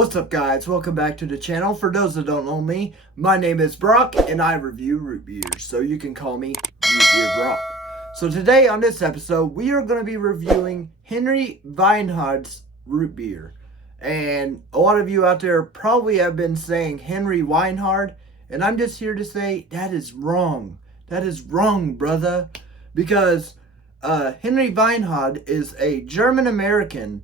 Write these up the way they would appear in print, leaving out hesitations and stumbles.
What's up, guys? Welcome back to the channel. For those that don't know me, my name is Brock and I review root beers, so you can call me Root Beer Brock. So today on this episode, we are going to be reviewing Henry Weinhard's Root Beer. And a lot of you out there probably have been saying Henry Weinhard, and I'm just here to say that is wrong. That is wrong, brother. Because Henry Weinhard is a German American,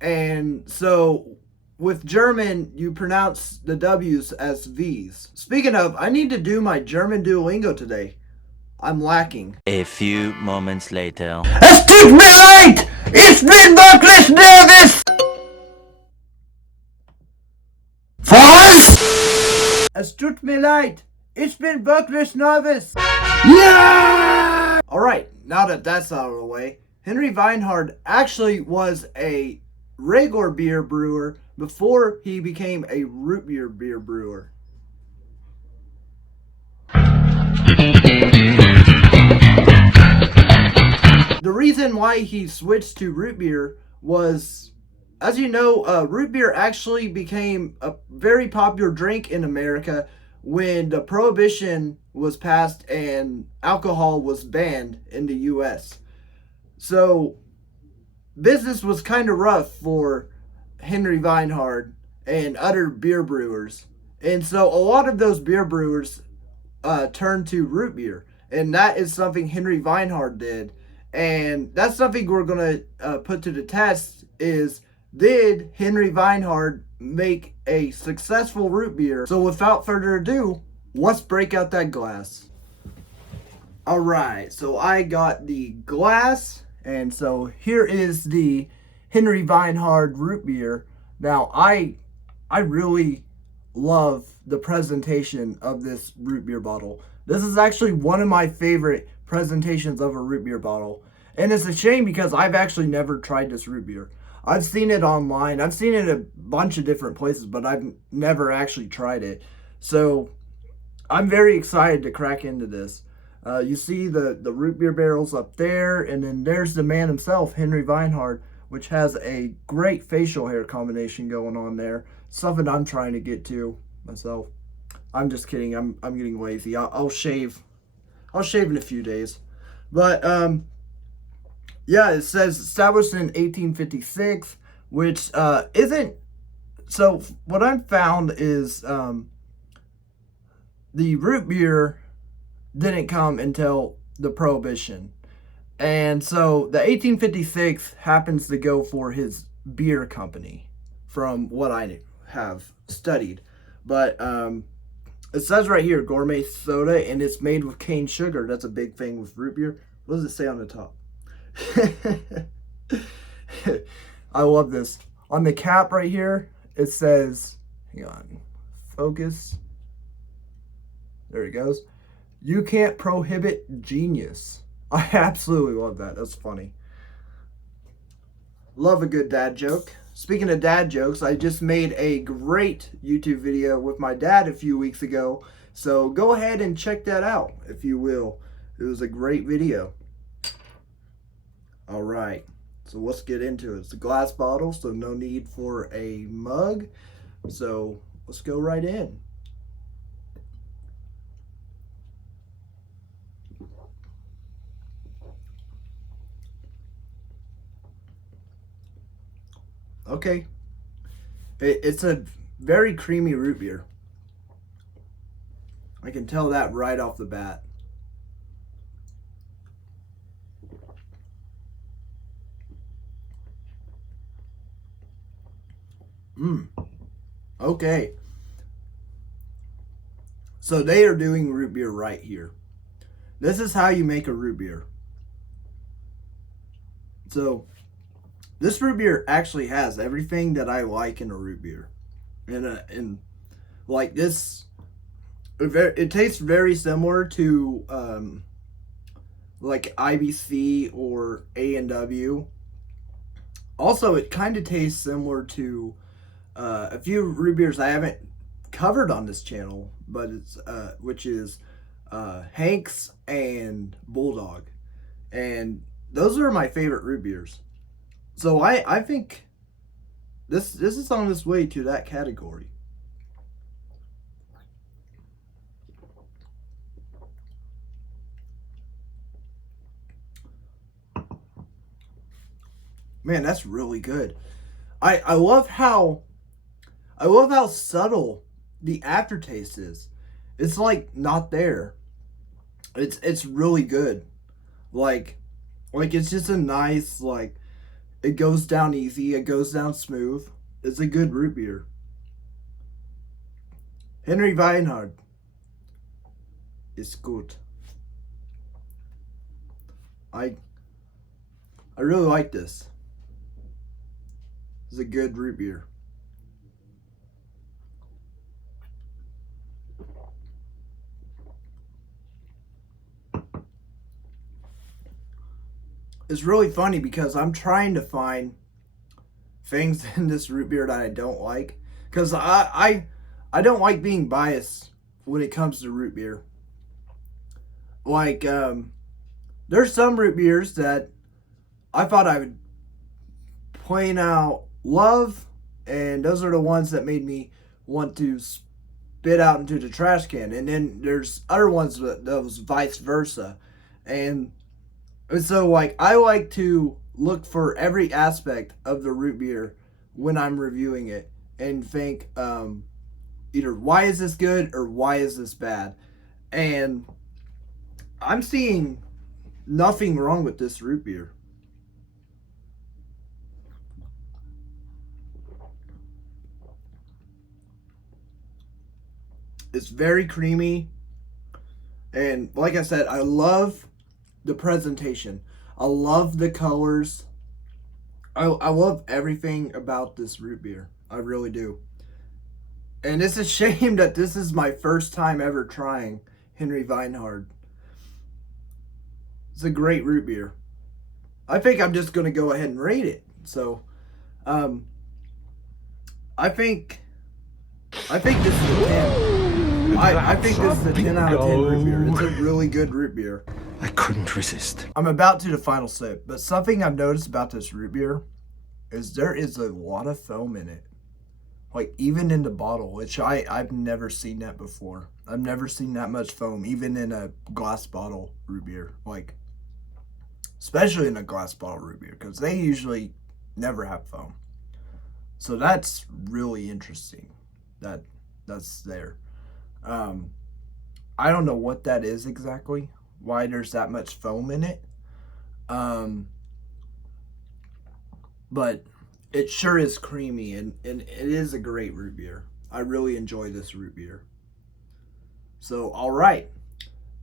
and so with German, you pronounce the W's as V's. Speaking of, I need to do my German Duolingo today. I'm lacking. A few moments later. Es tut mir leid! Ich bin wirklich nervös! Was? Es tut mir leid! Ich bin wirklich nervös! Yeah! Alright, now that that's out of the way, Henry Weinhard actually was a regular beer brewer before he became a root beer brewer. The reason why he switched to root beer was, as you know, root beer actually became a very popular drink in America when the prohibition was passed and alcohol was banned in the US. So business was kind of rough for Henry Weinhard and other beer brewers. And so a lot of those beer brewers turned to root beer. And that is something Henry Weinhard did. And that's something we're going to put to the test is, did Henry Weinhard make a successful root beer? So without further ado, let's break out that glass. Alright, so I got the glass. And so here is the Henry Weinhard Root Beer. Now, I really love the presentation of this root beer bottle. This is actually one of my favorite presentations of a root beer bottle. And it's a shame because I've actually never tried this root beer. I've seen it online. I've seen it a bunch of different places, but I've never actually tried it. So I'm very excited to crack into this. You see the root beer barrels up there, and then there's the man himself, Henry Weinhard, which has a great facial hair combination going on there. Something I'm trying to get to myself. I'm just kidding. I'm getting lazy. I'll shave. I'll shave in a few days. But yeah, it says established in 1856, which isn't. So what I've found is the root beer didn't come until the Prohibition. And so the 1856 happens to go for his beer company, from what I have studied. But it says right here, gourmet soda, and it's made with cane sugar. That's a big thing with root beer. What does it say on the top? I love this. On the cap right here, it says, hang on, focus. There it goes. You can't prohibit genius. I absolutely love that. That's funny. Love a good dad joke. Speaking of dad jokes, I just made a great YouTube video with my dad a few weeks ago. So go ahead and check that out, if you will. It was a great video. Alright, so let's get into it. It's a glass bottle, so no need for a mug. So let's go right in. Okay, it's a very creamy root beer. I can tell that right off the bat. Okay. So they are doing root beer right here. This is how you make a root beer. So this root beer actually has everything that I like in a root beer. And like this, it tastes very similar to like IBC or A&W. Also, it kind of tastes similar to a few root beers I haven't covered on this channel, but it's which is Hank's and Bulldog. And those are my favorite root beers. So I think This is on its way to that category. Man, that's really good. I love how subtle the aftertaste is. It's like not there. It's really good. Like it's just a nice, like, it goes down easy, it goes down smooth. It's a good root beer. Henry Weinhard is good. I really like this. It's a good root beer. It's really funny because I'm trying to find things in this root beer that I don't like, because I don't like being biased when it comes to root beer. Like, there's some root beers that I thought I would plain out love, and those are the ones that made me want to spit out into the trash can. And then there's other ones that was vice versa. And so, like, I like to look for every aspect of the root beer when I'm reviewing it and think, either why is this good or why is this bad? And I'm seeing nothing wrong with this root beer. It's very creamy. And like I said, I love the presentation. I love the colors. I love everything about this root beer. I really do. And it's a shame that this is my first time ever trying Henry Weinhard. It's a great root beer. I think I'm just going to go ahead and rate it. So, I think this is a 10. I think this is a 10 out of 10 root beer. It's a really good root beer. I couldn't resist. I'm about to the final sip, but something I've noticed about this root beer is there is a lot of foam in it. Like, even in the bottle, which I've never seen that before. I've never seen that much foam, even in a glass bottle root beer. Like, especially in a glass bottle root beer, because they usually never have foam. So that's really interesting. That's there. I don't know what that is exactly, why there's that much foam in it. But it sure is creamy, and it is a great root beer. I really enjoy this root beer. So, all right.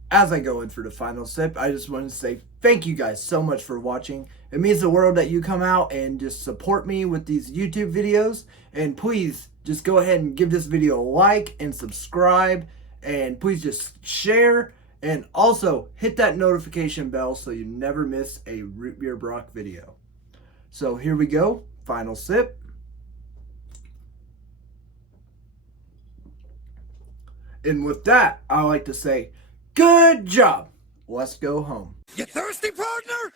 As I go in for the final sip, I just want to say thank you guys so much for watching. It means the world that you come out and just support me with these YouTube videos. And please just go ahead and give this video a like and subscribe. And please just share. And also hit that notification bell so you never miss a Root Beer Brock video. So here we go. Final sip. And with that, I like to say, good job. Let's go home. You thirsty, partner?